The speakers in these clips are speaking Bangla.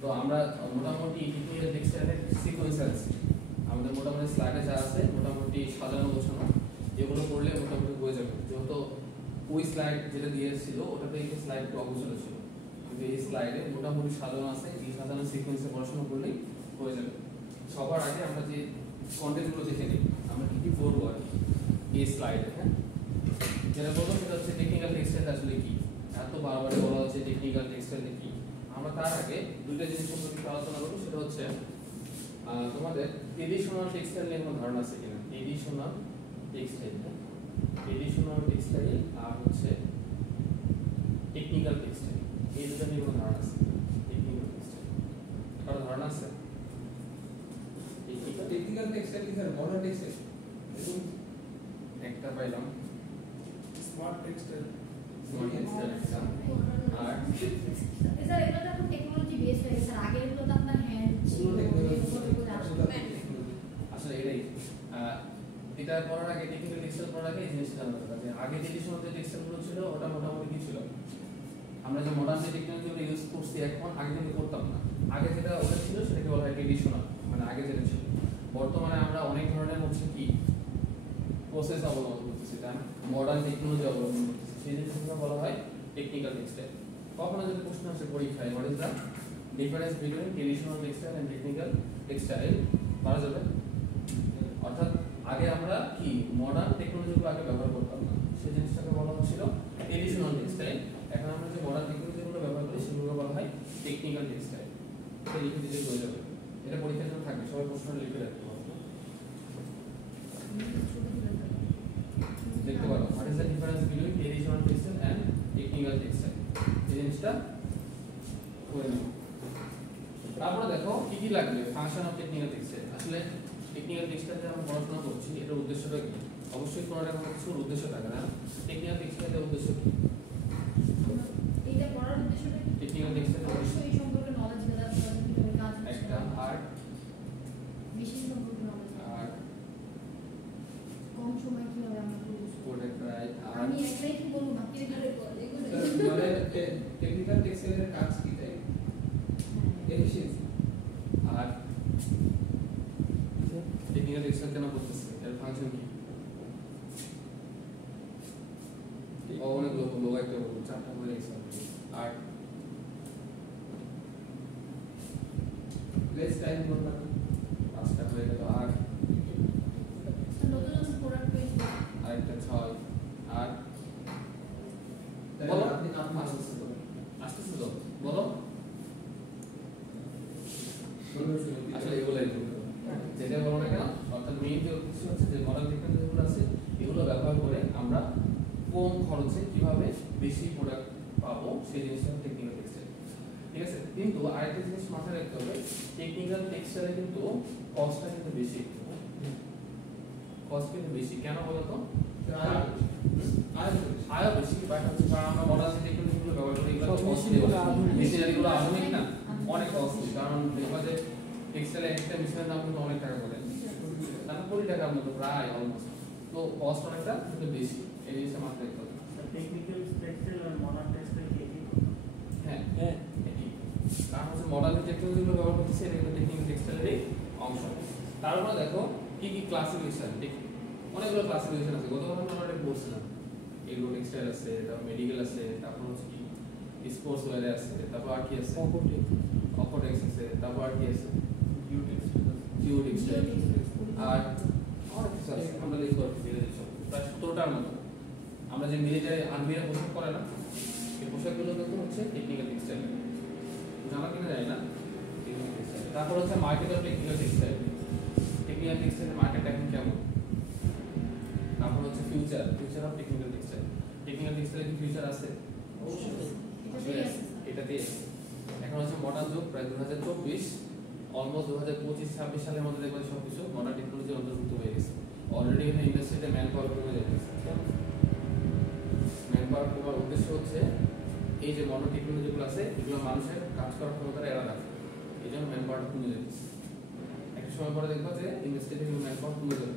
তো আমরা মোটামুটি টেকনিক্যাল টেক্সটাইলের সিকোয়েন্স আছে আমাদের, মোটামুটি স্লাইডে যা আছে মোটামুটি সাজানো গোছানো, এগুলো করলে মোটামুটি হয়ে যাবে। যেহেতু ওই স্লাইড যেটা দিয়েছিল ওটাতে একটু স্লাইড একটু অগোছালো ছিল, কিন্তু এই স্লাইডে মোটামুটি সাজানো আছে, এই সাজানো সিকোয়েন্সে পড়াশোনা করলেই হয়ে যাবে। সবার আগে আমরা যে কন্টেন্টগুলো দেখে নিই আমরা কি কি পড়বো আর কি এই স্লাইডে। হ্যাঁ, যেটা বলবো সেটা হচ্ছে টেকনিক্যাল টেক্সটাইল আসলে কি, এত বারবার বলা হচ্ছে টেকনিক্যাল টেক্সটাইল কি। আমরা তার আগে দুইটা জিনিস সম্পর্কে আলোচনা করবো, সেটা হচ্ছে তোমাদের ট্রেডিশনাল টেক্সটাইল নিয়ে কোনো ধারণা আছে কিনা। ট্রেডিশনাল টেক্সটাইল, ট্রেডিশনাল টেক্সটাইল আর হচ্ছে টেকনিক্যাল টেক্সটাইল, এই দুটো নিয়ে কোনো ধারণা আছে? টেকনিক্যাল টেক্সটাইল কারো ধারণা আছে? টেকনিক্যাল টেক্সটাইল কি স্যার? মডার্ন টেক্সটাইল একটা পাইলাম, স্মার্ট টেক্সটাইল, স্মার্ট টেক্সটাইল একটা, আর স্যার এগুলো তো এখন টেকনোলজি বেস হয়ে গেছে, আগে এগুলো তো আপনার হ্যান্ড ছিল, আসলে এটাই এটা করার আগে টেকনিক্যাল টেক্সটাইল করার আগে এই জিনিসটা জানা দরকার যে আগে ট্রেডিশনাল যে টেক্সটাইলগুলো ছিল ওটা মোটামুটি কি ছিল। আমরা যে মডার্ন যে টেকনোলজিগুলো ইউজ করছি এখন, আগে কিন্তু করতাম না। আগে যেটা ওটা ছিল সেটাকে বলা হয় ট্রেডিশনাল, মানে আগে যেটা ছিল। বর্তমানে আমরা অনেক ধরনের হচ্ছে কি প্রসেস অবলম্বন করতেছি, তাই না? মডার্ন টেকনোলজি অবলম্বন করতেছি, সেই জিনিসগুলো বলা হয় টেকনিক্যাল টেক্সটাইল। কখনো যদি প্রশ্ন আসে পরীক্ষায়, what is the difference between traditional textile and technical textile, পারা যাবে। অর্থাৎ আগে আমরা কি মডার্ন টেকনোলজিগুলো আগে ব্যবহার করতাম না, সেই জিনিসটাকে বলা হচ্ছিল ট্রেডিশনাল টেক্সটাইল। এখন আমরা যে মডার্ন টেকনোলজিগুলো ব্যবহার করি সেগুলো বলা হয় টেকনিক্যাল টেক্সটাইল। এটা লিখে দিতে হয়ে যাবে, এটা পরীক্ষার জন্য থাকবে, সবাই প্রশ্নটা লিখে রাখতে পারবে। দেখতে পারো what is the difference between traditional textile and technical textile, এই জিনিসটা করে নেব। তারপরে দেখো কি কি লাগবে ফাংশন অফ টেকনিক্যাল টেক্সটাইল। আসলে টেকনিক্যাল টেক্সটাইল আমরা পড়াশোনা করছি, এটার উদ্দেশ্যটা কি? অবশ্যই কোনটা কোনো কিছুর উদ্দেশ্য থাকে না। টেকনিক্যাল টেক্সটাইলের উদ্দেশ্য কি? এইটা পড়ার উদ্দেশ্যটা কি? টেকনিক্যাল টেক্সটাইল অবশ্যই এই সম্পর্কে নলেজ গেদার করা, কিভাবে কাজ হচ্ছে, একটা আর মেশিন সম্পর্কে নলেজ, আর কম সময় কিভাবে আমরা করব। কোডের রাইট আর আমি একটাই কি বলবো, বাকি ধরে বল এগুলো। মানে টেকনিক্যাল টেক্সটাইলের কাজ কি তাই? এফিশিয়েন্সি। আর টেকনিক্যাল টেক্সটাইল কেন বলতেছি, এর ফাংশন কি? অনেক লোক একটা বলবো, চারটা বলে এক্সাম্পল। আর লেস টাইম করবা, পাঁচটা হয়ে গেল। আর নতুন নতুন প্রোডাক্ট তৈরি করা, আরেকটা ছয়। আর তাহলে বলো আপনি আসতেছে তো আসতেছে তো বলো। আসলে এগুলাই করতে হবে, যেটা বলো না কেন। অর্থাৎ মেইন যে উদ্দেশ্য হচ্ছে যে মডার্ন টেকনোলজিগুলো আছে এগুলো ব্যবহার করে আমরা কম খরচে কিভাবে বেশি প্রোডাক্ট পাবো, সেই জিনিসটা টেকনিক্যাল টেক্সটাইল। ঠিক আছে, কিন্তু আরেকটা জিনিস মাথায় রাখতে হবে, টেকনিক্যাল টেক্সটাইলে কিন্তু কস্টটা কিন্তু বেশি, কস্ট কিন্তু বেশি। কেন বলো তো? আয়ও বেশি, বাট হচ্ছে কারণ আমরা মডার্ন যে টেকনোলজিগুলো ব্যবহার করি এগুলো কস্টলি, মেশিনারিগুলো আধুনিক না, অনেক কস্টলি। কারণ দেখবা যে টেক্সটাইলের একটা মেশিনের দাম কিন্তু অনেক টাকা করে, দাম কোটি টাকার মতো প্রায় অলমোস্ট। তো কস্ট অনেকটা কিন্তু বেশি, এই জিনিসটা মাথায় রাখতে হবে। টেকনিক্যাল টেক্সটাইল আর মডার্ন টেক্সটাইল কি একই? হ্যাঁ হ্যাঁ, একই। কারণ হচ্ছে মডার্ন টেকনোলজিগুলো ব্যবহার করতেছে, এটা কিন্তু টেকনিক্যাল টেক্সটাইলেরই অংশ। তারপরে দেখো কি কি ক্লাসিফিকেশন, অনেকগুলো ক্লাসিফিকেশন আছে। গতবার আমরা এটা পড়ছিলাম, এগ্রো টেক্সটাইল আছে, তারপর মেডিকেল আছে, তারপর হচ্ছে কি স্পোর্টস ওয়্যার আছে, তারপর আর কি আছে, অপোটেক্স আছে, তারপর আর কি আছে, জিও টেক্সটাইল, আর অনেক কিছু আছে। আমরা লিখতে পারছি ধীরে ধীরে সব, প্রায় 17টার মতো। আমরা যে মিলিটারি আর্মিরা পোশাক পরে না, এই পোশাকগুলো কিন্তু হচ্ছে টেকনিক্যাল টেক্সটাইল, জানা কিনা যায় না, টেকনিক্যাল টেক্সটাইল। তারপর হচ্ছে market of technical textile, technical টেক্সটাইলের মার্কেট এখন কেমন। তারপর হচ্ছে future of technical textile, technical টেক্সটাইলের কি ফিউচার আছে? এটাতে এখন হচ্ছে মডার্ন যুগ, প্রায় 2024 অলমোস্ট 2025-26 সালের মধ্যে দেখবেন সবকিছু মডার্ন টেকনোলজি অন্তর্ভুক্ত হয়ে গেছে। অলরেডি এখানে ইন্ডাস্ট্রিতে ম্যান পাওয়ার কমে যাচ্ছে। ম্যান পাওয়ার কমার উদ্দেশ্য হচ্ছে এই যে মডার্ন টেকনোলজিগুলো আছে এগুলো মানুষের কাজ করার ক্ষমতাটা এরা রাখে, এই জন্য ম্যান পাওয়ারটা কমে যাচ্ছে। একটা সময় পরে দেখবো যে ইন্ডাস্ট্রিতে ম্যান পাওয়ার কমে যাবে,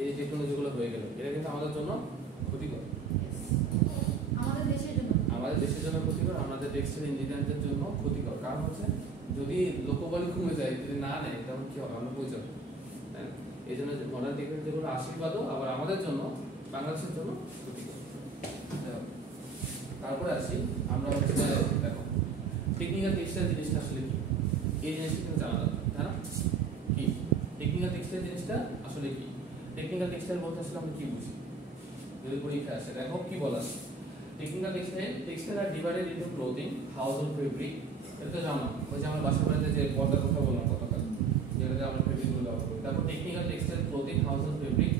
এই যে টেকনোলজিগুলো হয়ে গেল, এটা কিন্তু আমাদের জন্য ক্ষতিকর, আমাদের দেশের জন্য ক্ষতিকর, আমাদের টেক্সটাইল ইঞ্জিনিয়ারদের জন্য ক্ষতিকর। কারণ হচ্ছে যদি লোকবল কমে যায়, যদি না নেয় তখন কি হবে আমরা বুঝতে পারবো। এই জন্য মডার্ন টেকনোলজি যেগুলো আশীর্বাদও আবার আমাদের জন্য বাংলাদেশের জন্য ক্ষতিকর। তারপরে আসি আমরা হচ্ছে দেখো টেকনিক্যাল টেক্সটাইল জিনিসটা আসলে কি, এই জিনিসটা কিন্তু জানা দরকার, তাই না? কি টেকনিক্যাল টেক্সটাইল জিনিসটা আসলে কি? টেকনিক্যাল টেক্সটাইল বলতে আসলে আমরা কি বুঝি যদি পরীক্ষা আসে? দেখো কি বলা আছে, টেকনিক্যাল টেক্সটাইল আর divided into clothing, household fabric. এটা তো জানো, ওই যে আমরা বাসা বাড়িতে যে পর্দার কথা বললাম গতকাল, যেটাতে আমরা ফেব্রিকগুলো ব্যবহার করি। তারপর technical textile clothing, household fabric,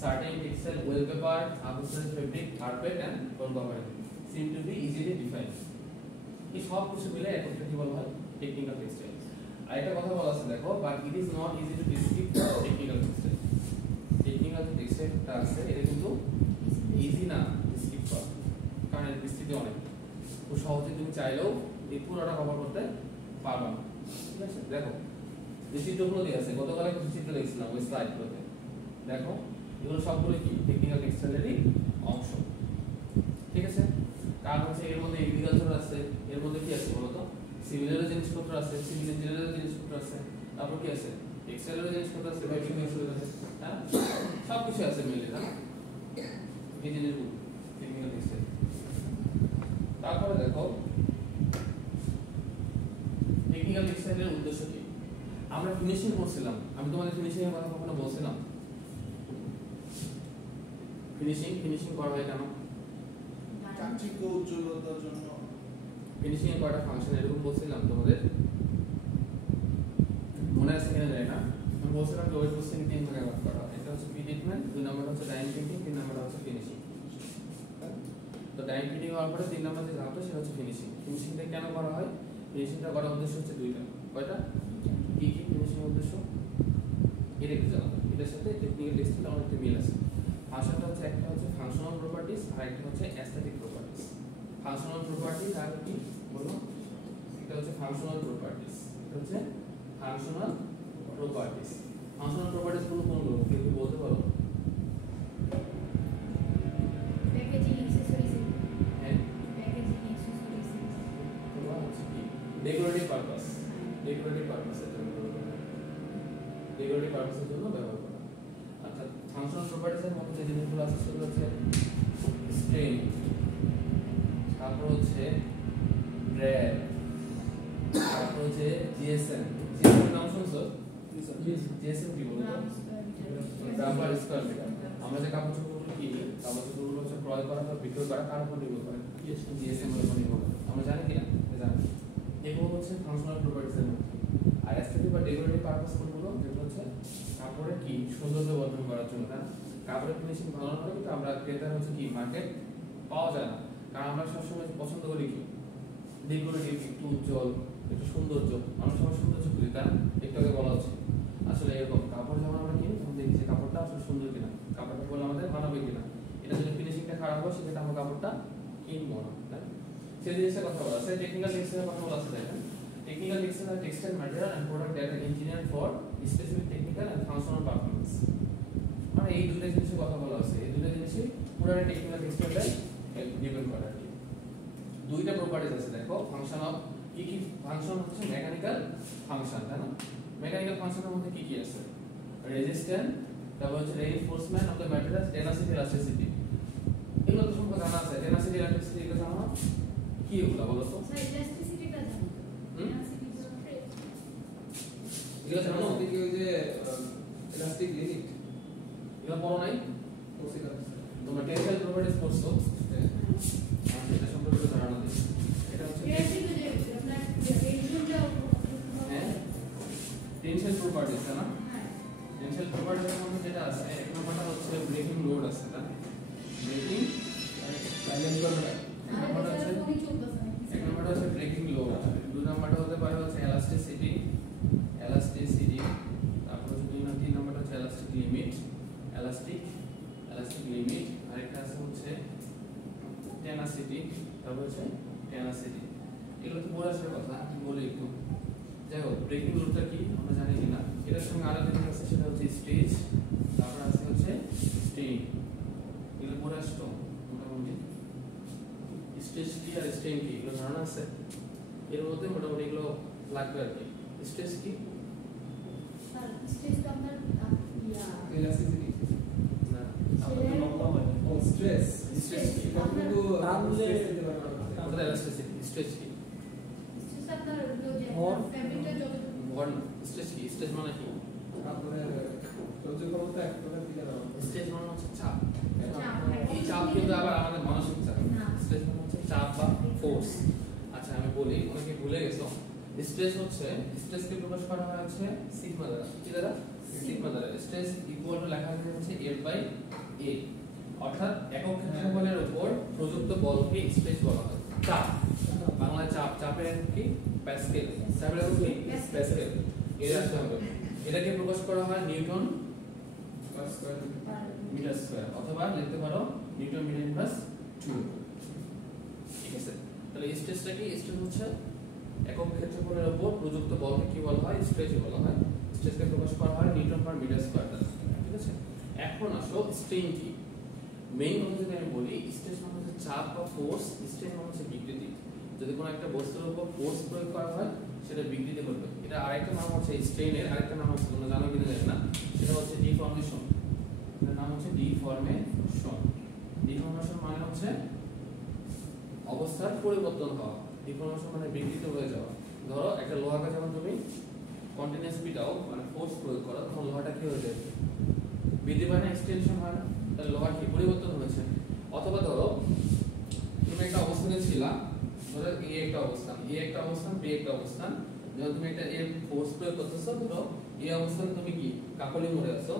certain textile wallpaper, upholstery fabric, carpet and floor covering seem to be easily defined. এই সব কিছু মিলে একত্রে কি বলা হয়? Technical textile. আর একটা কথা বলা আছে দেখো, but it is not easy to describe technical textile. Technical যে টেক্সটাইলটা আছে এটা কিন্তু ইজি না ডিসক্রাইব করা, কারণ এর বিস্তৃতি অনেক, খুব সহজে তুমি চাইলেও এই পুরোটা কভার করতে পারবে না। ঠিক আছে, দেখো যে চিত্রগুলো দিয়ে আছে, গতকাল একটা চিত্র দেখছিলাম ওই স্লাইডগুলোতে, দেখো এগুলো সবগুলো কি টেকনিক্যাল টেক্সটাইলেরই অংশ। ঠিক আছে, কারণ হচ্ছে এর মধ্যে এগ্রিকালচার আছে, এর মধ্যে কি আছে বলতো, সিভিলের জিনিসপত্র আছে, সিভিল ইঞ্জিনিয়ারের জিনিসপত্র আছে, তারপর কি আছে টেক্সটাইলের জিনিসপত্র আছে, বেকিং মেশিন আছে, হ্যাঁ সব কিছু আছে মিলে, না এই জিনিসগুলো টেকনিক্যাল টেক্সটাইল। তারপরে দেখো টেকনিক্যাল টেক্সটাইলের উদ্দেশ্য কি? আমরা ফিনিশিং করছিলাম, আমি তোমাদের ফিনিশিং এর কথা কখনো বলছিলাম? ফিনিশিং করা হয় কেন? চাকচিক্য উজ্জ্বলতার জন্য। ফিনিশিং এর কয়টা ফাংশন এরকম বলছিলাম তোমাদের, মনে আছে কিনা জানি না। আমি বলছিলাম যে ওই কোশ্চেন তিন ভাগে ভাগ করা হয়, একটা হচ্ছে প্রি ট্রিটমেন্ট, দুই নাম্বার হচ্ছে ডাইং প্রিন্টিং, তিন নাম্বার হচ্ছে ফিনিশিং। তো ডাইং প্রিন্টিং হওয়ার পরে তিন নাম্বার যে ধাপটা সেটা হচ্ছে ফিনিশিং। ফিনিশিংটা কেন করা হয়? ফিনিশিংটা করার উদ্দেশ্য হচ্ছে দুইটা। কয়টা? কি কি ফিনিশিং উদ্দেশ্য? এটা একটু জানা, এটার সাথে টেকনিক্যাল টেক্সটাইল আমার একটা মিল আছে। ফাংশনটা হচ্ছে একটা হচ্ছে ফাংশনাল প্রপার্টিজ আর একটা হচ্ছে অ্যাস্থেটিক প্রপার্টিজ। ফাংশনাল প্রপার্টিজ আর কি বলো? এটা হচ্ছে ফাংশনাল প্রপার্টিজ, এটা হচ্ছে ফাংশনাল প্রপার্টিজ। ফাংশনাল প্রপার্টিজ কোনগুলো কেউ কি বলতে পারো? প্যাকেজিং অ্যাকসেসরিজ, হ্যাঁ প্যাকেজিং অ্যাকসেসরিজ, তোমরা হচ্ছে কি ডেকোরেটিভ পারপাস, ডেকোরেটিভ পারপাসের জন্য ব্যবহার করা, ডেকোরেটিভ পারপাসের জন্য ব্যবহার করা। আচ্ছা, ফাংশনাল প্রপার্টিজের মধ্যে যে জিনিসগুলো আছে সেগুলো হচ্ছে স্ট্রেন, তারপর হচ্ছে ড্র্যাগ, তারপর হচ্ছে জিএসএম। জিএসএম নাম শুনছো? জিএসএম কি বলতো? গ্রাম পার স্কয়ার মিটার। আমরা যে কাপড় চোপড়গুলো কিনি, কাপড় চোপড়গুলো হচ্ছে ক্রয় করা বা বিক্রয় করা কার উপর নির্ভর করে? জিএসএম এর উপর নির্ভর করে। আমরা জানি কিনা? জানি। এগুলো হচ্ছে ফাংশনাল প্রপার্টিজের মধ্যে। আর অ্যাস্থেটিক বা ডেকোরেটিভ পারপাস কোনগুলো? যেগুলো হচ্ছে কাপড়ের কি সৌন্দর্য বর্ধন করার জন্য, না কাপড়ের ফিনিশিং ভালো না হলে কিন্তু আমরা ক্রেতার হচ্ছে কি মার্কেট পাওয়া যায় না, কারণ আমরা সবসময় পছন্দ করি কি ডেকোরেটিভ, একটু উজ্জ্বল, একটু সৌন্দর্য। আমরা সবাই সৌন্দর্য করি, তাই না? একটু আগে বলা হচ্ছে আসলে এরকম কাপড় যখন আমরা কিনি তখন দেখি যে কাপড়টা আসলে সুন্দর কিনা, কাপড়টা বলে আমাদের মানাবে কিনা। এটা যদি ফিনিশিংটা খারাপ হয় সেক্ষেত্রে আমরা কাপড়টা কিনবো না, তাই সেই জিনিসটার কথা বলা আছে। টেকনিক্যাল টেক্সটাইলের কথা বলা আছে, দেখেন টেকনিক্যাল টেক্সটাইল আর textile material and product that are engineered for specific technical and functional performance. মানে এই দুটো জিনিসের কথা বলা আছে, এই দুটো জিনিসই পুরোটা টেকনিক্যাল টেক্সটাইলে ডিপেন্ড করে আর কি। দুইটা প্রপার্টিজ আছে দেখো, ফাংশন অফ কি কি ফাংশন হচ্ছে মেকানিক্যাল ফাংশন, তাই না? মেকানিক্যাল ফাংশনের মধ্যে কি কি আছে? রেজিস্ট্যান্স, তারপর হচ্ছে reinforcement of the material, tenacity, elasticity. এগুলো তো সম্পর্কে জানা আছে। টেনাসিটি, ইলাস্টিসিটি এগুলো জানো না? কি এগুলো বলো তো? স্যার ইলাস্টিসিটিটা জানো? এগুলো জানো? কি ওই যে ইলাস্টিক লিমিট এগুলো পড়ো নাই? ওসিকা তোমরা টেনসাইল প্রপার্টিজ পড়ছো? এটা সম্পর্কে তো ধারণা নেই। এটা হচ্ছে হ্যাঁ টেনসাইল প্রপার্টিজ, তাই না? টেনসাইল প্রপার্টিজের মধ্যে যেটা আছে এক নম্বরটা হচ্ছে ব্রেকিং লোড আছে, না ব্রেকিং সাইলেন্ট করবে এক নম্বরটা হচ্ছে ব্রেকিং লোড, দুই নম্বরটা হতে পারে হচ্ছে এলাস্টিসিটি, তারপর হচ্ছে তিন নম্বরটা হচ্ছে এলাস্টিক লিমিট, আরেকটা আছে হচ্ছে টেনাসিটি, তারপর হচ্ছে টেনাসিটি। এগুলো তো বলে আসার কথা, বলি একটু। যাই হোক, ব্রেকিং লোডটা কি আমরা জানি কিনা, এটার সঙ্গে আলাদা জিনিস আছে, সেটা হচ্ছে স্টেজ, তারপর আছে হচ্ছে স্টেইন। এগুলো পরে আসতো মোটামুটি, স্টেজ কি আর স্টেইন কি এগুলো ধারণা আছে? এর মধ্যে মোটামুটি এগুলো লাগবে আর কি। স্ট্রেস কি? স্যার স্ট্রেস তো আপনার ইয়া ইলাস্টিসিটি না ছেলের ও স্ট্রেস স্ট্রেস কি? এটা কিন্তু টানলে- স্ট্রেস দিতে পারে না। আমাদের ইলাস্টিসিটি। স্ট্রেস কি? স্ট্রেস আপনার হলো যে ভর। ফ্যাব্রিকটা যতটুকু ভর না। স্ট্রেস কি? স্ট্রেস মানে কি? আপনার সহ্য ক্ষমতা এক প্রকার দিকে দাও। স্ট্রেস মানে হচ্ছে চাপ। চাপ। এই চাপ কিন্তু আবার আমাদের মানসিক চাপ। না। স্ট্রেস মানে হচ্ছে চাপ বা ফোর্স। আচ্ছা আমি বলি, অনেকে ভুলে গেছো। স্ট্রেস হচ্ছে, স্ট্রেসকে প্রকাশ করা হয় হচ্ছে সিগমা দ্বারা। কি দ্বারা? সিগমা দ্বারা। স্ট্রেস ইকুয়াল টু লেখা আছে হচ্ছে F বাই A, অর্থাৎ একক ক্ষেত্রফলের উপর প্রযুক্ত বলকে স্ট্রেস বলা হয়। চাপ, বাংলায় চাপ, চাপের একক কি? প্যাসকেল। চাপের একক কি? প্যাসকেল। এর আসতে হবে। এটাকে প্রকাশ করা হয় newton plus square metre square, অথবা লিখতে পারো নিউটন মিটার ইনভার্স 2। ঠিক আছে, তাহলে স্ট্রেসটা কি? স্ট্রেস হচ্ছে একক ক্ষেত্রফলের উপর প্রযুক্ত বলকে কি বলা হয়? স্ট্রেস বলা হয়। স্ট্রেসকে প্রকাশ করা হয় নিউটন পার মিটার স্কয়ার দ্বারা। ঠিক আছে, এখন আসো স্ট্রেন কি। মেইন কথা যদি আমি বলি, স্ট্রেস মানে হচ্ছে চাপ বা ফোর্স, স্ট্রেন মানে হচ্ছে বিকৃতি। যদি কোনো একটা বস্তুর উপর ফোর্স প্রয়োগ করা হয় সেটা বিকৃতি করবে। এটা আরেকটা নাম হচ্ছে স্ট্রেনের, আরেকটা নাম হচ্ছে তোমরা জানো কিনা জানি না, সেটা হচ্ছে ডিফর্মেশন। এটার নাম হচ্ছে ডিফর্মেশন। ডিফর্মেশন মানে হচ্ছে অবস্থার পরিবর্তন হওয়া। ডিফর্মেশন মানে বিকৃত হয়ে যাওয়া। ধরো একটা লোহাকে যখন তুমি কন্টিনিউয়াস পিটাও, মানে ফোর্স প্রয়োগ করো, তখন লোহাটা কি হয়ে যায়? বৃদ্ধি পায় না, এক্সটেনশন হয় না? তাহলে লোহার কি পরিবর্তন হয়েছে। অথবা ধরো তুমি একটা অবস্থানে ছিলা, ধরো এ একটা অবস্থান, এ একটা অবস্থান, বি একটা অবস্থান। যখন তুমি একটা এর ফোর্স প্রয়োগ করতেছো, ধরো এই অবস্থানে তুমি কি কাকলি মরে আছো,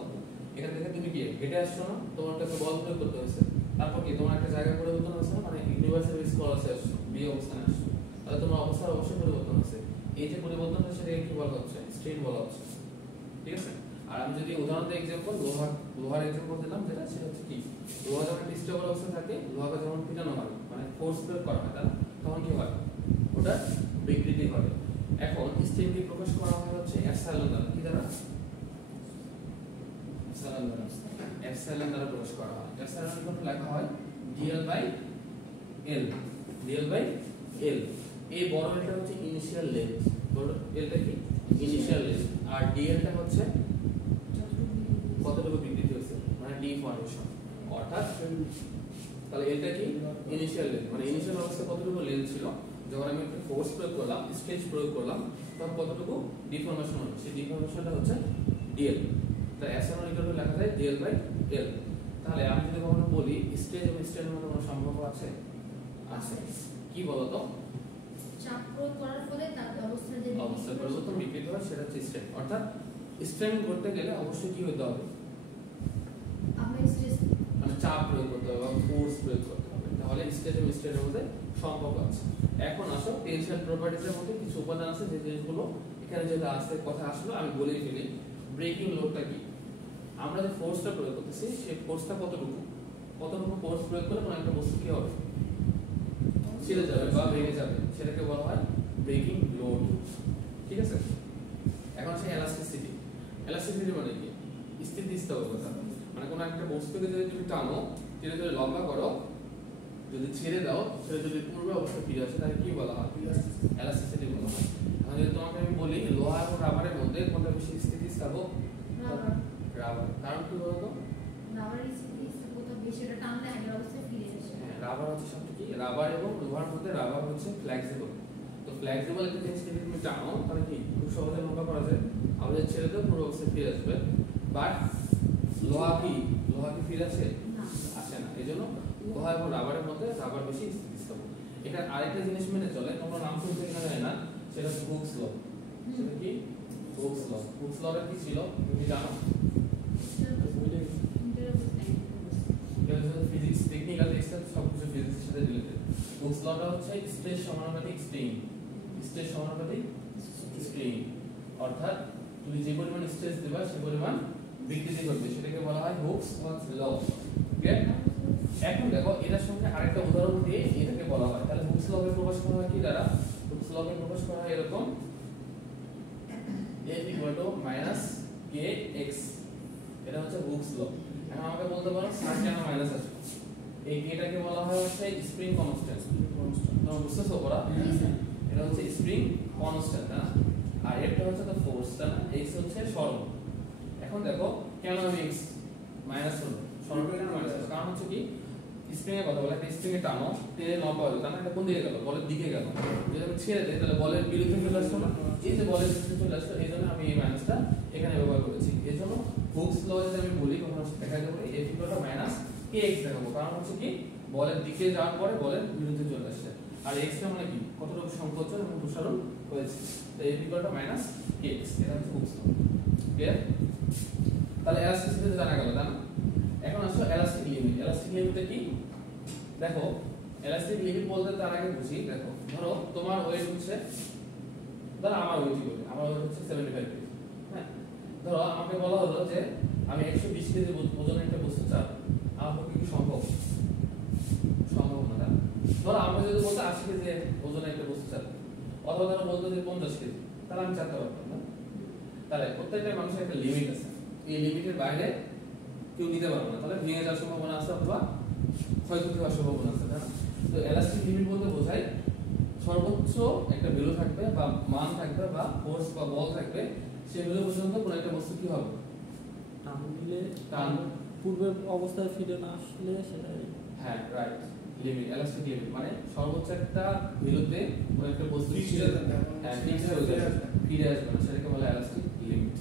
এখান থেকে তুমি কি হেঁটে আসছো না, তোমার একটা বল প্রয়োগ করতে হয়েছে। তারপর কি তোমার একটা জায়গা পরিবর্তন হয়েছে, মানে ইউনিভার্সাল স্কলারশিপ আসছো, বি অবস্থানে আসছো, তাহলে তোমার অবস্থার অবশ্যই পরিবর্তন হচ্ছে। এই যে পরিবর্তন হচ্ছে সেটাকে কি বলা হচ্ছে? স্ট্রেন বলা হচ্ছে। ঠিক আছে, আর আমি যদি উদাহরণ দিই, এক্সাম্পল লোহার এক্সাম্পল দিলাম, যেটা সেটা হচ্ছে কি, লোহা যখন স্টেবল অবস্থায় থাকে, লোহাকে যখন পিটানো হয়, মানে ফোর্স প্রয়োগ করা হয়, তাহলে তখন কি হয়? ওটা বিকৃতি ঘটে। এখন স্ট্রেনকে প্রকাশ করা হয় হচ্ছে এপসাইলন দ্বারা। কি দ্বারা? এপসাইলন দ্বারা। এপসাইলন দ্বারা প্রকাশ করা হয়। এপসাইলন ইকুয়াল লেখা হয় dl by l, dl by l। এই বড় এটা হচ্ছে ইনিশিয়াল লেন্থ, বড় এলটা কি? Initial length. আর dl টা হচ্ছে কতটুকু বিকৃতি হয়েছে, মানে ডিফর্মেশন। অর্থাৎ তাহলে এটা কি? ইনিশিয়াল লেন্থ, মানে ইনিশিয়াল অবস্থায় কতটুকু লেন্থ ছিল, যখন আমি একটা ফোর্স প্রয়োগ করলাম, স্ট্রেস প্রয়োগ করলাম, তখন কতটুকু ডিফর্মেশন হলো, সেই ডিফর্মেশনটা হচ্ছে dl। তাই এসএন ইকুয়াল টু লেখা যায় dl বাই l। তাহলে আমি যদি কখনো বলি স্ট্রেস এবং স্ট্রেনের মধ্যে কোনো সম্পর্ক আছে? আছে। কি বলতো? চাপ প্রয়োগ করার ফলে তার অবস্থার যে অবস্থার পরিবর্তন, বিকৃতি হয়, সেটা হচ্ছে স্ট্রেন। অর্থাৎ স্ট্রেন করতে গেলে অবশ্যই কি হতে হবে? আমরা স্ট্রেস মানে চাপ প্রয়োগ করতে হবে বা ফোর্স প্রয়োগ করতে হবে, তাহলে স্ট্রেস এবং স্ট্রেনের মধ্যে সম্পর্ক আছে। এখন আসো টেনশন প্রপার্টিজের মধ্যে কিছু উপাদান আছে, যে জিনিসগুলো এখানে যেটা আছে কথা আসলো আমি বলেই ফেলি। ব্রেকিং লোডটা কি? আমরা যে ফোর্সটা প্রয়োগ করতেছি, সেই ফোর্সটা কতটুকু ফোর্স প্রয়োগ করলে কোনো একটা বস্তু কি হবে? ছিঁড়ে যাবে বা ভেঙে যাবে, সেটাকে বলা হয় ব্রেকিং লোড। ঠিক আছে, এখন আসে এলাস্টিসিটি। এলাস্টিসিটি মানে কি? স্থিতিস্থাপকতা। মানে কোনো একটা বস্তুকে যদি তুমি টানো, টেনে ধরে লম্বা করো, যদি ছেড়ে দাও সেটা যদি পূর্ব অবস্থায় ফিরে আসে, তাহলে কি বলা হয়? এলাস্টিসিটি বলা হয়। এখন যদি তোমাকে আমি বলি লোহা এবং রাবারের মধ্যে কোনটা বেশি স্থিতিস্থাপক? রাবার। কারণ কি বলতো? রাবারের স্থিতিস্থাপকতা বেশি, এটা টানলে আগের অবস্থায় ফিরে আসে। হ্যাঁ, রাবার হচ্ছে সবটা কি, রাবার এবং লোহার মধ্যে রাবার হচ্ছে ফ্লেক্সিবল। তো ফ্লেক্সিবল একটা জিনিস যদি তুমি টানো, তাহলে কি খুব সহজে লম্বা করা যায়, আমাদের ছেড়ে দাও পূর্ব অবস্থায় ফিরে আসবে। বাট লোহা কি ফিরে আসে? আসে না। এই জন্য লোহা এবং রাবারের মধ্যে রাবার বেশি স্থিতিস্থাপক। এটা আরেকটা জিনিস মেনে চলে, তোমরা নাম শুনতে কিনা জানি না, সেটা হুকস ল। সেটা কি? হুকস ল। হুকস লটা কি ছিল তুমি জানো? ফিজিক্স টেকনিক্যাল এক্সেল সবকিছু ফিজিক্সের সাথে রিলেটেড। হুকস লটা হচ্ছে স্ট্রেস সমানুপাতিক স্ট্রেইন। স্ট্রেস সমানুপাতিক স্ট্রেইন, অর্থাৎ তুমি যে পরিমাণ স্ট্রেস দেবা সেই পরিমাণ বিকৃতি ঘটবে, সেটাকে বলা হয় হুকস ল। ক্লিয়ার? এখন দেখো এটার সঙ্গে আরেকটা উদাহরণ দিয়ে এটাকে বলা হয়। তাহলে হুকস লকে প্রকাশ করা হয় কি দ্বারা? হুকস লকে প্রকাশ করা হয় এরকম, F - kx। এটা হচ্ছে হুকস ল। এখন আমাকে বলতে পারো স্যার কেন মাইনাস আছে? এই কেটাকে বলা হয় হচ্ছে স্প্রিং কনস্ট্যান্ট। তোমরা বুঝতেছো পড়া? এটা হচ্ছে স্প্রিং কনস্ট্যান্ট না, আর এটা হচ্ছে তো ফোর্সটা না, x হচ্ছে সরণ। এখন দেখো কেন আমি x মাইনাস হলো, সরণ কেন মাইনাস হলো, কারণ হচ্ছে কি স্প্রিং এর কথা বলে, একটা স্প্রিং এ টানো, টেনে লম্বা হলো, তার মানে এটা কোন দিকে গেল, বলের দিকে গেল। যদি আমি ছেড়ে দেই তাহলে বলের বিরুদ্ধে চলে আসলো না, এই যে বলের বিরুদ্ধে চলে আসলো, এই জন্য আমি এই মাইনাসটা এখানে ব্যবহার করেছি। এই জন্য হুকস ল যদি আমি বলি কখনো দেখা যাবে f = মাইনাস kx দেখাবো, কারণ হচ্ছে কি বলের দিকে যাওয়ার পরে বলের বিরুদ্ধে চলে আসছে, আর x টা মানে কি কতটুকু সংকোচন এবং প্রসারণ হয়েছে, তো f = মাইনাস kx, এটা হচ্ছে হুকস ল। ক্লিয়ার? তাহলে এলাস্টিসিটি জানা গেল, তাই না? এখন আসো এলাস্টিক লিমিট। এলাস্টিক লিমিটটা কি দেখো, এলাস্টিক লিমিট বলতে তার আগে বুঝি। দেখো ধরো তোমার ওয়েট হচ্ছে, ধরো আমার ওয়েটই বলি, আমার ওয়েট হচ্ছে 75 কেজি। হ্যাঁ, ধরো আমাকে বলা হলো যে আমি 120 কেজি ওজনের একটা বস্তু চাই, আমার পক্ষে কি সম্ভব? সম্ভব না। ধরো আমি যদি বলতে 80 কেজি ওজনের একটা বস্তু চাই, অথবা ধরো বলতো যে 50 কেজি, তাহলে আমি চাইতে পারতাম না। তাহলে প্রত্যেকটা মানুষের একটা লিমিট আছে, এই লিমিটের বাইরে কেউ নিতে পারবে না, তাহলে ভেঙে যাওয়ার সম্ভাবনা আছে অথবা ক্ষয়ক্ষতি হওয়ার সম্ভাবনা আছে, তাই না? তো এলাস্টিক লিমিট বলতে বোঝায় সর্বোচ্চ একটা ভ্যালু থাকবে বা মান থাকবে বা ফোর্স বা বল থাকবে, সেই ভ্যালু পর্যন্ত কোনো একটা বস্তু কি হবে, টান দিলে টান পূর্বের অবস্থায় ফিরে না আসলে সেটাই। হ্যাঁ রাইট, লিমিট, এলাস্টিক লিমিট মানে সর্বোচ্চ একটা ভ্যালুতে কোনো একটা বস্তু হ্যাঁ ফিক্স হয়ে যাবে, ফিরে আসবে না, সেটাকে বলে এলাস্টিক লিমিট।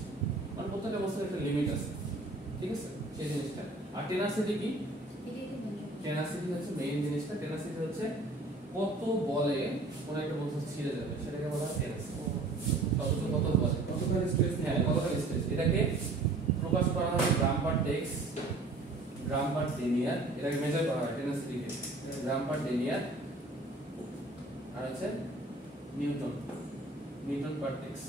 মানে প্রত্যেকটা বস্তুর একটা লিমিট আছে, ঠিক আছে, সেই জিনিসটা। আর টেনাসিটি কি? টেনাসিটি হচ্ছে মেইন জিনিসটা। টেনাসিটি হচ্ছে কত বলে কোনো একটা বস্তু ছিঁড়ে যাবে, সেটাকে বলা হয় টেনাসিটি। সর্বোচ্চ কত বলে, কতখানি স্পেস, হ্যাঁ কতখানি স্পেস, এটাকে প্রকাশ করা হয় গ্রাম পার টেক্স, গ্রাম পার ডেনিয়ার, এটাকে মেজার করা হয় টেনাসিটিকে গ্রাম পার ডেনিয়ার, আর হচ্ছে নিউটন, নিউটন পার টেক্স,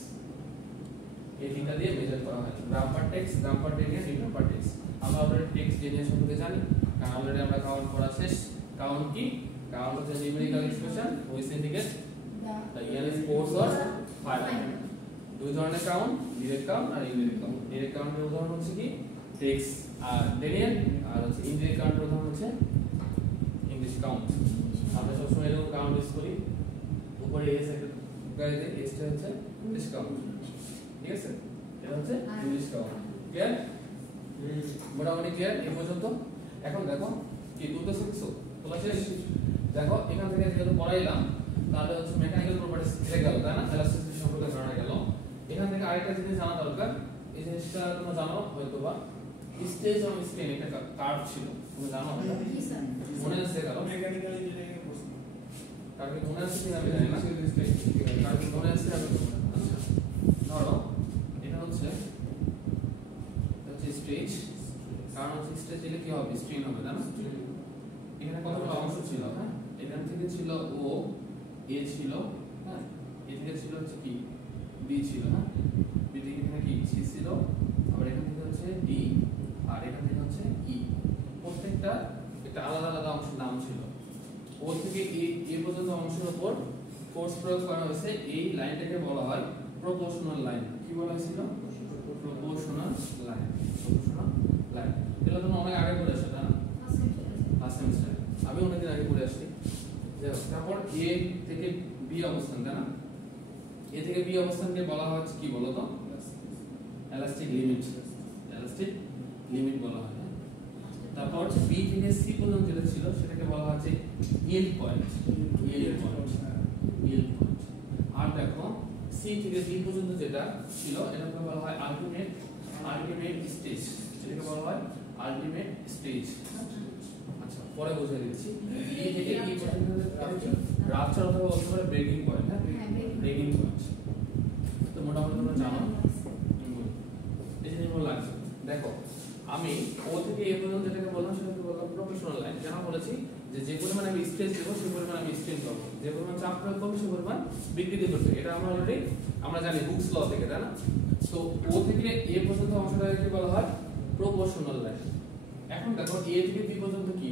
এই তিনটা দিয়ে মেজার করা হয়। গ্রাম পার টেক্স, গ্রাম পার ডেনিয়ার, নিউটন পার টেক্স। আমরা অলরেডি টেক্স ডেনিয়ার সম্পর্কে জানি, কারণ অলরেডি আমরা কাউন্ট করা শেষ। কাউন্ট কি? কাউন্ট হচ্ছে numerical expression which indicate the yearly force or fire. দুই ধরনের কাউন্ট, ডিরেক্ট কাউন্ট আর ইনডিরেক্ট কাউন্ট। ডিরেক্ট কাউন্টের উদাহরণ হচ্ছে কি টেক্স আর ডেনিয়ার, আর হচ্ছে ইনডিরেক্ট কাউন্টের উদাহরণ হচ্ছে ইংলিশ কাউন্ট। আমরা সবসময় এরকম কাউন্ট ইউজ করি, উপরে এস একটা গায়ে দিই, এসটা হচ্ছে ইংলিশ কাউন্ট, ঠিক আছে, এটা হচ্ছে ইংলিশ কাউন্ট। ক্লিয়ার? মোটামুটি ক্লিয়ার এই পর্যন্ত? এখন দেখো কি তুলতে শিখছো, তোলা শেষ? দেখো এখান থেকে যেহেতু পড়াইলাম, তাহলে হচ্ছে মেকানিক্যাল প্রপার্টিস থেকে গেল, তাই না, এলাস্টিসিটি সম্পর্কে জানা গেল। এখান থেকে আরেকটা জিনিস জানা দরকার, এই জিনিসটা তোমরা জানো হয়তো বা স্টেজ অফ স্প্রিং একটা কার্ভ ছিল, তুমি জানো এটা? মনে আছে কারো? মেকানিক্যাল ইঞ্জিনিয়ারিং এর প্রশ্ন। কারণ মনে আছে কিনা আমি জানি না, কারণ মনে আছে আমি আচ্ছা ধরো এটা হচ্ছে স্টেজ, কারণ হচ্ছে স্টেজ দিলে কি হবে, স্ট্রেন হবে, তাই না? এখানে কতগুলো অংশ ছিল, হ্যাঁ, এখান থেকে ছিল ও, এ ছিল, হ্যাঁ, এ থেকে ছিল হচ্ছে কি বি ছিল, হ্যাঁ, বি থেকে এখানে কি সি ছিল, আবার এখান থেকে হচ্ছে ডি, আর এখান থেকে হচ্ছে ই। প্রত্যেকটা একটা আলাদা আলাদা অংশের নাম ছিল। ও থেকে এ পর্যন্ত অংশের উপর ফোর্স প্রয়োগ করা হয়েছে, এই লাইনটাকে বলা হয় প্রপোর্শনাল লাইন। কি বলা হয়েছিল? Proportional line, proportional line. এটা তোমরা অনেক আগে পড়ে আসছো, না ফার্স্ট সেমিস্টারে, আমি অনেকদিন আগে পড়ে আসছি। তারপর এ থেকে বি অবস্থান, তাই না, এ থেকে বি অবস্থানকে বলা হচ্ছে কি বলো তো, এলাস্টিক লিমিট, এলাস্টিক লিমিট বলা হয়। তারপর হচ্ছে বি থেকে সি পর্যন্ত যেটা ছিল সেটাকে বলা হচ্ছে yield point, yield point, yield point. আর দেখো সি থেকে ডি পর্যন্ত যেটা ছিল এটাকে বলা হয় আলটিমেট, আলটিমেট স্টেজ, এটাকে বলা হয় আলটিমেট স্টেজ। আচ্ছা পরে বুঝিয়ে দিচ্ছি। ই থেকে ই পর্যন্ত রাপচার অথবা বলতে পারে ব্রেকিং পয়েন্ট, হ্যাঁ, ব্রেকিং পয়েন্ট। তো মোটামুটি তোমরা জানো এই জিনিসগুলো লাগছে। দেখো আমি ও থেকে এ পর্যন্ত যেটাকে বললাম সেটাকে বললাম প্রপোর্শনাল লাইন। কেন বলেছি যে পরিমাণে আমি স্ট্রেস দেবো সেই পরিমাণে আমি স্ট্রেন পাবো, যে পরিমাণ চাপ প্রয়োগ করবো সেই পরিমাণ বিকৃতি ঘটবে, এটা আমরা অলরেডি আমরা জানি হুকস ল থেকে, তাই না? তো ও থেকে এ পর্যন্ত অংশটাকে বলা হয় প্রপোর্শনাল লাইন। এখন দেখো এ থেকে বি পর্যন্ত কি,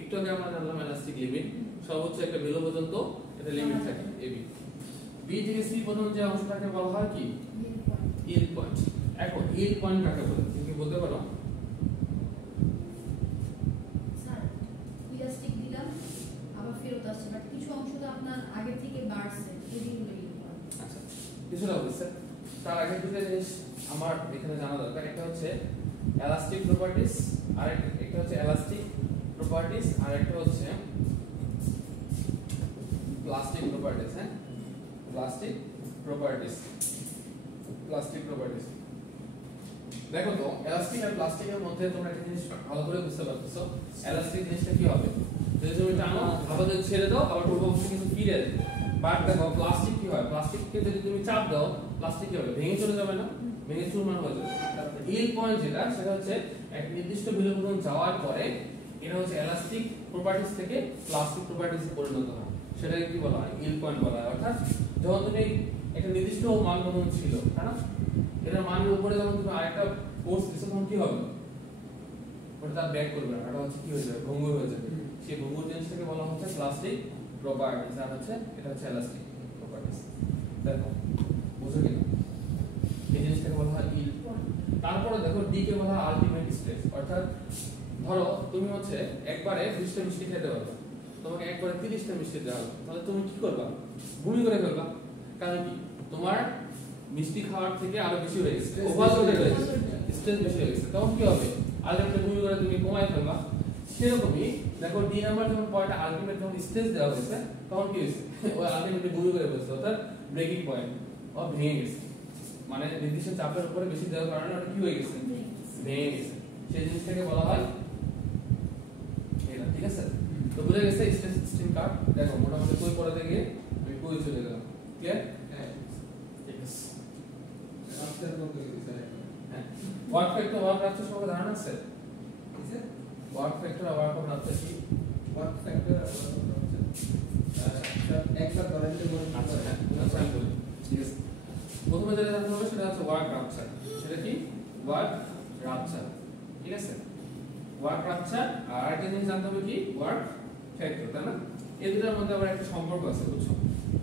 একটু আগে আমরা জানলাম এলাস্টিক লিমিট, সর্বোচ্চ একটা ভ্যালু পর্যন্ত এটা লিমিট থাকে এবি। বি থেকে সি পর্যন্ত যে অংশটাকে বলা হয় কি ইয়েল্ড পয়েন্ট। এখন ইয়েল্ড পয়েন্ট কাকে বলে তুমি কি বলতে পারো? স্যার ইলাস্টিক দিলাম আবার ফেরত আসছে, বাট কিছু অংশ তো আপনার আগে থেকে বাড়ছে, আচ্ছা কিছুটা বুঝছেন। তার আগে দুটো জিনিস আমার এখানে জানা দরকার। একটা হচ্ছে এলাস্টিক প্রপার্টিজ, আর একটা হচ্ছে এলাস্টিক প্রপার্টিজ, আর একটা হচ্ছে প্লাস্টিক প্রপার্টিজ। হ্যাঁ, প্লাস্টিক প্রপার্টিজ। প্লাস্টিক প্রপার্টিজ দেখো তো, এলাস্টিক আর প্লাস্টিকের মধ্যে তোমরা একটা জিনিস ভালো করে বুঝতে পারতেছো। এলাস্টিক জিনিসটা কি হবে, যদি তুমি টানো আবার যদি ছেড়ে দাও আবার পূর্ব অবস্থায় কিন্তু ফিরে আসবে। বাট দেখো প্লাস্টিক কি হয়, প্লাস্টিককে যদি তুমি চাপ দাও প্লাস্টিক কি হবে, ভেঙে চলে যাবে না, ভেঙে চুরমার হয়ে যাবে। ইল পয়েন্ট যেটা সেটা হচ্ছে এক নির্দিষ্ট ভ্যালু পর্যন্ত যাওয়ার পরে এটা হচ্ছে এলাস্টিক প্রপার্টিজ থেকে প্লাস্টিক প্রপার্টিজে পরিণত হয়, সেটাকে কি বলা হয়, ইল পয়েন্ট বলা হয়। অর্থাৎ যখন তুমি একটা নির্দিষ্ট মান পর্যন্ত ছিল, তাই না, এর মানের উপরে যখন তুমি আরেকটা ফোর্স দিছো তখন কি হবে, ওটা তার ব্যাক করবে না, এটা হচ্ছে কি হয়ে যাবে, ভঙ্গুর হয়ে যাবে। সেই ভঙ্গুর জিনিসটাকে বলা হচ্ছে প্লাস্টিক প্রপার্টিজ, আর হচ্ছে এটা হচ্ছে এলাস্টিক প্রপার্টিজ। দেখো বুঝো কি এই জিনিসটাকে বলা হয় ইল। তারপরে দেখো ডি কে বলা হয় আলটিমেট স্ট্রেস। অর্থাৎ ধরো তুমি হচ্ছে একবারে 20টা মিষ্টি খেতে পারবে, তোমাকে একবারে 30টা মিষ্টি দেওয়া হলো, তাহলে তুমি কি করবা, বমি করে ফেলবা। কারণ কি, তোমার মিষ্টি খাওয়ার থেকে আরো বেশি হয়ে গেছে, ওভারলোড হয়ে গেছে, স্ট্রেস বেশি হয়ে গেছে, তখন কি হবে, আলটিমেট বমি করে তুমি কমাই ফেলবা। সেরকমই দেখো ডি নাম্বার যখন পয়েন্টে আলটিমেট যখন স্ট্রেস দেওয়া হয়েছে তখন কি হয়েছে, ওই আলটিমেটলি বমি করে ফেলছে, অর্থাৎ ব্রেকিং পয়েন্ট ও ভেঙে গেছে। মানে নির্দিষ্ট চাপের উপরে বেশি দেওয়ার কারণে ওটা কি হয়ে গেছে, ভেঙে গেছে। সেই জিনিসটাকে বলা হয় এটা। ঠিক আছে, তো বুঝে গেছে স্ট্রেস স্ট্রিম কার্ভ। দেখো মোটামুটি কই পড়াতে গিয়ে আমি কই চলে গেলাম, ক্লিয়ার? হ্যাঁ ঠিক আছে। রাস্তার মধ্যে দিছে হ্যাঁ, ওয়ার্ক ফ্যাক্টর ওয়ার্ক রাখতে সবাই ধারণা আছে? কিসে ওয়ার্ক ফ্যাক্টর আর ওয়ার্ক অফ রাখতে কি? ওয়ার্ক ফ্যাক্টর একটা ধরেনতে বলেন। আচ্ছা হ্যাঁ, আচ্ছা আমি বলি। ঠিক আছে, প্রথমে যেটা জানতে হবে সেটা হচ্ছে ওয়ার্ক রাপচার। সেটা কি, ওয়ার্ক রাপচার। ঠিক আছে, ওয়ার্ক রাপচার। আর একটা জিনিস জানতে হবে কি, ওয়ার্ক ফ্যাক্টর, তাই না? এই দুটোর মধ্যে আবার একটা সম্পর্ক আছে, বুঝছো?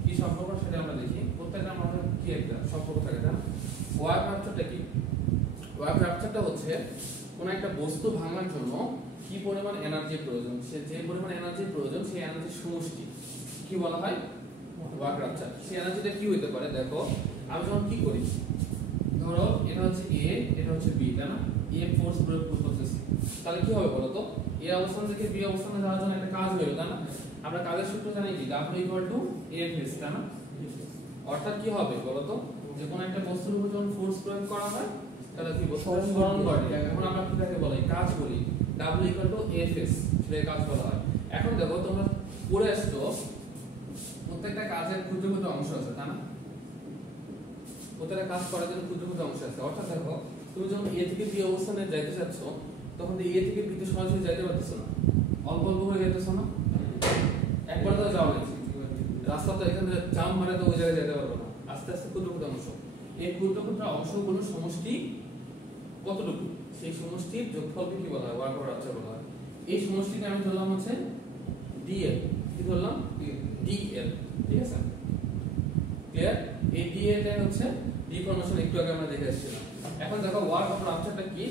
কি সম্পর্ক সেটা আমরা দেখি। প্রত্যেকটা মানুষের কি একটা সম্পর্ক থাকে, তাই না? ওয়ার্ক রাপচারটা কি, ওয়ার্ক রাপচারটা হচ্ছে কোন একটা বস্তু ভাঙার জন্য কি পরিমাণ এনার্জি প্রয়োজন, সে যে পরিমাণ এনার্জি প্রয়োজন সেই এনার্জির সমষ্টি কি বলা হয়, ওয়ার্ক রাপচার। সেই এনার্জিটা কি হইতে পারে, দেখো আমি যখন কি করি, ধরো এটা হচ্ছে এ, এটা হচ্ছে বি, তাই না? এ ফোর্স প্রয়োগ করতেছি, তাহলে কি হবে বলো তো, এ অবস্থান থেকে বি অবস্থানে যাওয়ার জন্য একটা কাজ হলো, তাই না? আমরা কাজের সূত্র জানি কি, W = F(s), তাই না? অর্থাৎ কি হবে বলো তো, যে কোন একটা বস্তুর উপর যখন ফোর্স প্রয়োগ করা হয় তাহলে কি বস্তু স্মরণ করে, এখন আমরা কি তাকে বলি, কাজ বলি, W = Fs, সেটাকে কাজ বলা হয়। এখন দেখো তোমরা পড়ে আসছো প্রত্যেকটা কাজের ক্ষুদ্র ক্ষুদ্র অংশ আছে, তাই না? প্রত্যেকটা কাজ করার জন্য ক্ষুদ্র ক্ষুদ্র অংশ আছে। অর্থাৎ দেখো তুমি যখন এ থেকে বি অবস্থানে যাইতে চাচ্ছ তখন এ থেকে বি তে সরাসরি যাইতে পারতেছো না, অল্প অল্প করে যাইতেছো না, একবার তো যাও না, রাস্তা তো এখানে জাম মারে তো ওই জায়গায় যেতে পারবে না, আস্তে আস্তে ক্ষুদ্র ক্ষুদ্র অংশ। এই ক্ষুদ্র ক্ষুদ্র অংশগুলোর সমষ্টি কতটুকু, সেই সমষ্টির যোগফলকে কি বলা হয়, ওয়ার্ক অফ রাপচার বলা হয়। এই সমষ্টিকে আমি ধরলাম হচ্ছে ডিএল, কি ধরলাম, ডিএল। ঠিক আছে, ক্লিয়ার? এই ডিএলটা হচ্ছে ডিফর্মেশন, একটু আগে আমরা দেখে এসেছিলাম। এখন দেখো ওয়ার্ক অফ রাপচারটা কি,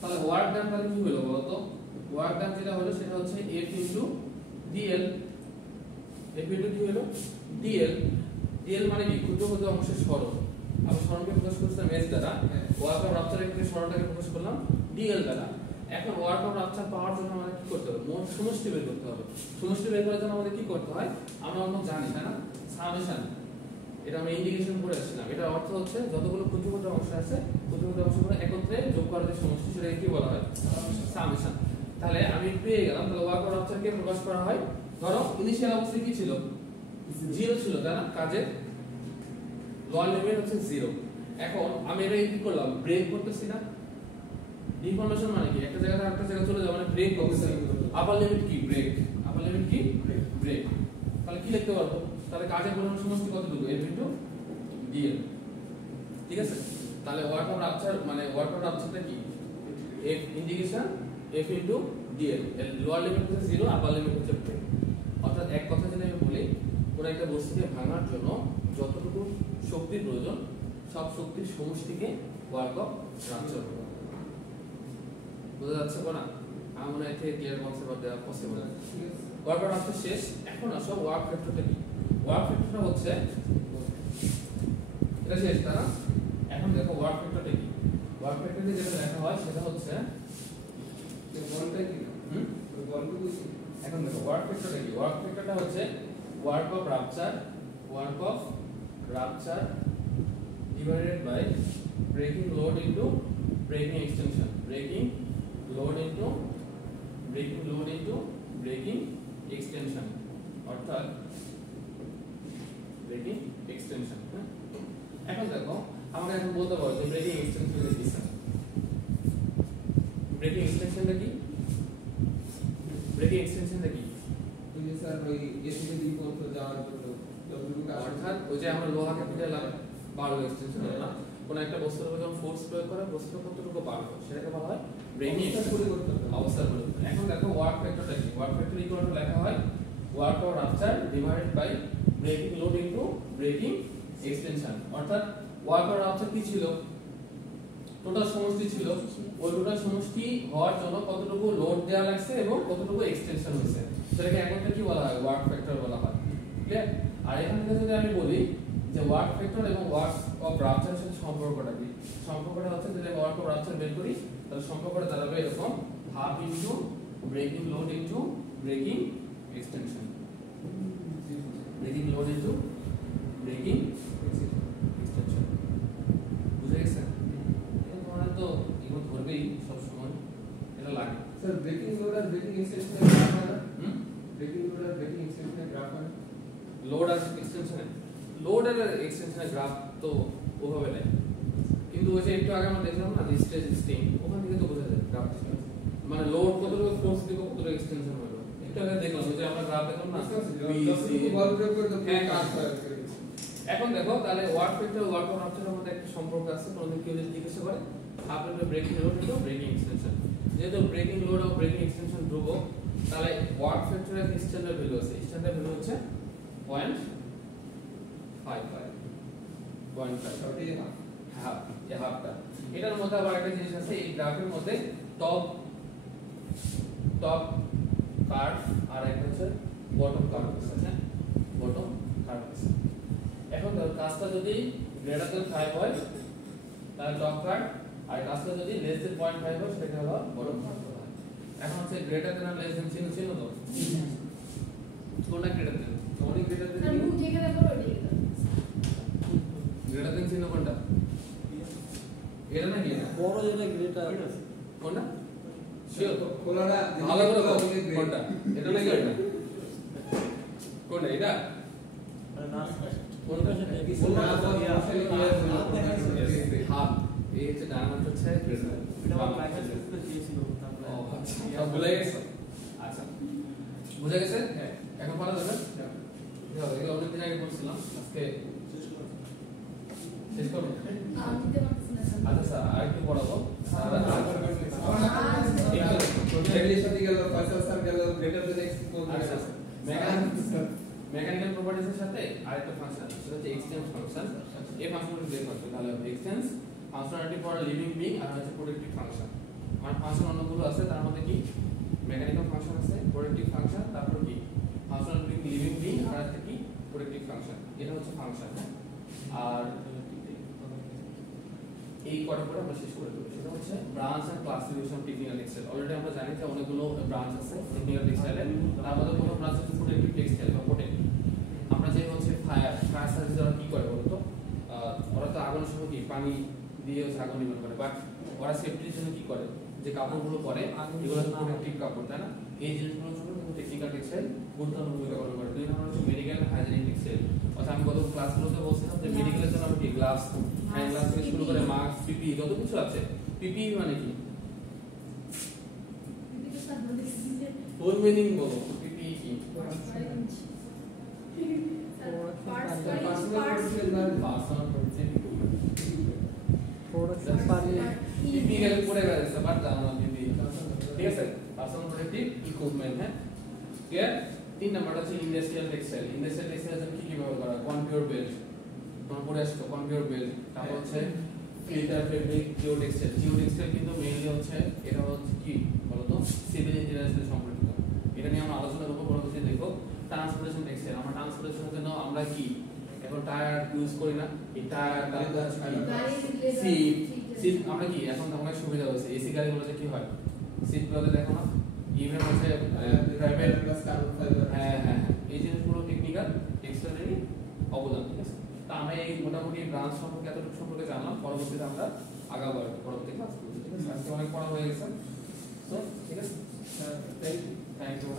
তাহলে ওয়ার্ক ডান তাহলে কি হলো বলো তো, ওয়ার্ক ডান যেটা হলো সেটা হচ্ছে F * DL। F * কি হলো, DL। DL মানে কি, ক্ষুদ্র ক্ষুদ্র অংশের সরণ। আমি সরণকে প্রকাশ করছিলাম S দ্বারা, ওয়ার্ক অফ রাপচারের ক্ষেত্রে সরণটাকে প্রকাশ করলাম DL দ্বারা। এখন ওয়ার্ক অফ রাপচার পাওয়ার জন্য আমাদের কি করতে হবে, মোট সমষ্টি বের করতে হবে। সমষ্টি বের করার জন্য আমাদের কি করতে হয়, আমরা অন্য জানি, তাই না, সামেশন। এটা আমরা ইন্ডিকেশন করে আসছিলাম। এটার অর্থ হচ্ছে যতগুলো ক্ষুদ্র ক্ষুদ্র অংশ আছে, ক্ষুদ্র ক্ষুদ্র অংশগুলো একত্রে যোগ করার যে সমষ্টি সেটাকে কি বলা হয়, সামেশন। তাহলে আমি পেয়ে গেলাম, তাহলে ওয়ার্ক অফ রাপচারকে প্রকাশ করা হয়, ধরো ইনিশিয়াল অবস্থায় কি ছিল, 0 ছিল, তাই না? কাজের লোয়ার লিমিট হচ্ছে 0। এখন আমি এটা কি করলাম, ব্রেক করতেছি না, ডিফর্মেশন মানে কি, একটা জায়গা থেকে আরেকটা জায়গায় চলে যাওয়া, মানে ব্রেক করতেছি। আপার লিমিট কি, ব্রেক। আপার লিমিট কি, ব্রেক। তাহলে কি লিখতে পারবো, তাহলে কাজের পরিমাণ সমষ্টি কতটুকু, F * DL। ঠিক আছে, তাহলে ওয়ার্ক অফ রাপচার মানে ওয়ার্ক অফ রাপচারটা কি, F ইন্ডিকেশন F * DL। এর লোয়ার লিমিট হচ্ছে 0, আপার লিমিট হচ্ছে ব্রেক। অর্থাৎ এক কথা যদি আমি বলি, কোন একটা বস্তুকে ভাঙার জন্য যতটুকু শক্তির প্রয়োজন সব শক্তির সমষ্টিকে ওয়ার্ক অফ রাপচার বলা হয়। বুঝা যাচ্ছে না? আমার মনে হয় থেকে ক্লিয়ার কনসেপ্ট দেওয়া পসিবল। ওয়ার্ক অফ রাপচার শেষ। এখন আসো ওয়ার্ক ফ্যাক্টরটা কি। ওয়ার্ক ফ্যাক্টরটা হচ্ছে এটা শেষ না। এখন দেখো ওয়ার্ক ফ্যাক্টরটা কি। ওয়ার্ক ফ্যাক্টরে যেটা লেখা হয় সেটা হচ্ছে বলটা কি বলটা বুঝি। এখন দেখো ওয়ার্ক ফ্যাক্টরটা কি। ওয়ার্ক ফ্যাক্টরটা হচ্ছে work of rupture divided by breaking load into breaking extension, breaking load into breaking extension অর্থাৎ breaking extension। এখন দেখো আমরা এখন বলতে পারবো যে breaking extension কি স্যার। breaking extensionটা কি? breaking extensionটা কি? ওই যে স্যার ওই এ থেকে বি পর্যন্ত যাওয়ার জন্য যতটুকু কাজ অর্থাৎ ওই যে আমরা লোহাকে পিটালাম বাড়লো এক্সটেনশন হলো না, কোন একটা বস্তুর উপর যখন ফোর্স প্রয়োগ করে বস্তুটা কতটুকু বাড়লো সেটাকে বলা হয় ব্রেকিং পরিবর্তন। অবস্থার পরিবর্তন। এখন দেখো ওয়ার্ক ফ্যাক্টরটা কি। ওয়ার্ক ফ্যাক্টর ইকুয়াল টু লেখা হয় work of rupture divided by breaking load into breaking extension. অর্থাৎ ওয়ার্ক অফ রাপচার কি ছিল? টোটাল সমষ্টি ছিল। ওই টোটাল সমষ্টি হওয়ার জন্য কতটুকু লোড দেওয়া লাগছে এবং কতটুকু এক্সটেনশন হয়েছে সেটাকে একমাত্র কি বলা হয়? ওয়ার্ক ফ্যাক্টর বলা হয়। ক্লিয়ার? আর এখান থেকে যদি আমি বলি যে ওয়ার্ক ফ্যাক্টর এবং ওয়ার্ক অফ রাপচারের সাথে সম্পর্কটা কি, সম্পর্কটা হচ্ছে যদি আমি ওয়ার্ক অফ রাপচার বের করি তাহলে সম্পর্কটা দাঁড়াবে এরকম half into breaking load into breaking extension. Breaking load into breaking extension. বুঝে গেছে? এটা তোমাদের তো এগুলো ধরবেই সব সময়, এটা লাগে। স্যার ব্রেকিং লোড আর ব্রেকিং এক্সটেনশনের গ্রাফ হয় না? ব্রেকিং লোড আর ব্রেকিং এক্সটেনশনের গ্রাফ হয় না? লোড আর এক্সটেনশন, লোড আর এক্সটেনশনের গ্রাফ তো ওভাবে নেই, কিন্তু ওই যে একটু আগে আমরা দেখলাম না স্টেজ স্টিং, ওখান থেকে তো বোঝা যায় গ্রাফ মানে লোড কতটুকু ফোর্স দিকে কতটুকু এক্সটেনশন হলো। একটু আগে দেখলাম ওই যে আমরা গ্রাফ দেখলাম না যতটুকু বল প্রয়োগ করে তো হ্যাঁ, কাজ হয়। এখন দেখো তাহলে ওয়ার্ক ফ্যাক্টর ওয়ার্ক অফ রাপচারের মধ্যে একটা সম্পর্ক আছে। কোনদিন কেউ যদি জিজ্ঞাসা করে আপনাদের breaking load into breaking extension, যেহেতু ব্রেকিং লোড আর ব্রেকিং এক্সটেনশন ধ্রুবক তাহলে ওয়ার্ক ফ্যাক্টরের স্ট্যান্ডার্ড ভ্যালু আছে। স্ট্যান্ডার্ড ভ্যালু হচ্ছে 0.55 সঠিক না। হাফ, এই হাফটা। এটার মধ্যে আবার একটা জিনিস আছে, এই গ্রাফের মধ্যে টপ কার্ভ আর একটা হচ্ছে বটম কার্ভ আছে, হ্যাঁ বটম কার্ভ আছে। এখন ধর কাজটা যদি গ্রেটার দ্যান 5 হয় তাহলে টপ কার্ভ, আর কাজটা যদি লেস দ্যান 0.5 হয় সেটা হলো বটম কার্ভ। এখন হচ্ছে গ্রেটার দ্যান আর লেস দ্যান চিহ্ন তো কোনটা গ্রেটার দ্যান? অনেক গ্রেটার স্যার দেন মুখ যেখানে বলো ওইদিকে গ্রেটার দ্যান চিহ্ন কোনটা? এটা নাকি এটা? বড় যেটা গ্রেটার কোনটা? শিওর খোলাটা ভালো করে বল, অনেক great। কোনটা? এটা নাকি এটা? কোনটা এটা? কোনটা? কিছু না বল আসলে ক্লিয়ার হলো হাফ। এই হচ্ছে ডান হাত হচ্ছে গ্রেটার। এটা আমার লাইসেন্সে দিয়েছিল তারপরে ও আচ্ছা, সব ভুলে গেছো? আচ্ছা বুঝে গেছে? হ্যাঁ। এখন ভালো যাবে? এগুলো অনেকদিন আগে বলছিলাম, আজকে শেষ করবো। আমি দিতে পারতেছি না স্যার। আচ্ছা স্যার আরেকটু পড়াবো। ফ্যামিলির সাথে গেল ফয়সাল স্যার গেল গ্রেটার দেন এক্স আচ্ছা মেকানিক্যাল প্রপার্টিজের সাথে আরেকটা ফাংশন আছে, সেটা হচ্ছে এক্সটেন্স ফাংশন। এই ফাংশনটা বের করতে তাহলে এক্সটেন্স ফাংশনালিটি ফর লিভিং বিং আর হচ্ছে প্রোডাক্টিভ ফাংশন। আর ফাংশন অন্যগুলো আছে, তার মধ্যে কি মেকানিক্যাল ফাংশন আছে, প্রোডাক্টিভ ফাংশন, তারপর কি ফাংশনালিটি লিভিং বিং আর হচ্ছে কি প্রোডাক্টিভ ফাংশন। এটা হচ্ছে ফাংশন। আর এই কটা করে আমরা শেষ করে দেবো। সেটা হচ্ছে branch and classification technical textile. Already আমরা জানি যে অনেকগুলো ব্রাঞ্চ আছে টেকনিক্যাল টেক্সটাইলে। তার মধ্যে প্রথম ব্রাঞ্চ হচ্ছে প্রোটেক্টিভ টেক্সটাইল বা প্রোটেক্ট। আমরা যে হচ্ছে ফায়ার সার্ভিস ওরা কি করে বলতো, ওরা তো আগুনের সময় কি পানি দিয়ে হচ্ছে আগুন নির্মাণ করে, বাট ওরা সেফটির জন্য কি করে যে কাপড়গুলো পরে এগুলো হচ্ছে প্রোটেক্টিভ কাপড়, তাই না? এই জিনিসগুলোর জন্য কিন্তু টেকনিক্যাল টেক্সটাইল গুরুত্বপূর্ণ ভূমিকা পালন করে। দুই নম্বর হচ্ছে মেডিকেল হাইজিনিক টেক্সটাইল। অর্থাৎ আমি গত ক্লাসগুলোতে বলছিলাম যে মেডিকেলের জন্য আমরা কি গ্লাভস, হ্যান্ড গ্লাভস থেকে শুরু করে মাস্ক, পিপি যত কিছু আছে। পিপি মানে কি? দিতে স্যার বলেছি যে ফুল মিনিং বলো, পিপি কি? পার্সোনাল প্রোটেক্টিভ প্রোডাকশন পানি পিপি গেলে পড়ে গেছে, বাট জানো না পিপি, ঠিক আছে? পার্সোনাল প্রোটেক্টিভ ইকুইপমেন্ট, হ্যাঁ ক্লিয়ার? তিন নাম্বারটা হচ্ছে ইন্ডাস্ট্রিয়াল টেক্সটাইল। ইন্ডাস্ট্রিয়াল টেক্সটাইল কি কি ব্যবহার করা? কনভিউর বেল্ট, তোমরা পড়ে আসছো কনভিউর বেল্ট। তারপর হচ্ছে filter fabric, geo textile. Geo textile কিন্তু মেইনলি হচ্ছে এটা হচ্ছে কি বলতো সিভিল ইঞ্জিনিয়ারিং সাথে সম্পর্কিত। এটা নিয়ে আমরা আলোচনা করব পরবর্তীতে। দেখো ট্রান্সপোর্টেশন টেক্সটাইল। আমরা ট্রান্সপোর্টেশনের জন্য আমরা কি এখন টায়ার ইউজ করি না, এই টায়ার তারপর সিট আমরা কি এখন অনেক সুবিধা হয়েছে, এসি গাড়িগুলোতে কি হয় সিটগুলোতে দেখো না ইভেন হচ্ছে প্রাইভেট প্লাস কার্বন ফাইবার। হ্যাঁ হ্যাঁ এই জিনিসগুলো টেকনিক্যাল টেক্সটাইলেরই অবদান, ঠিক আছে। তা আমরা এই মোটামুটি ব্রাঞ্চ সম্পর্কে এতটুকু সম্পর্কে জানলাম, পরবর্তীতে আমরা আগাবো পরবর্তী ক্লাসগুলোতে, ঠিক আছে। আজকে অনেক পড়া হয়ে গেছে, তো ঠিক আছে, থ্যাংক ইউ। Thank you.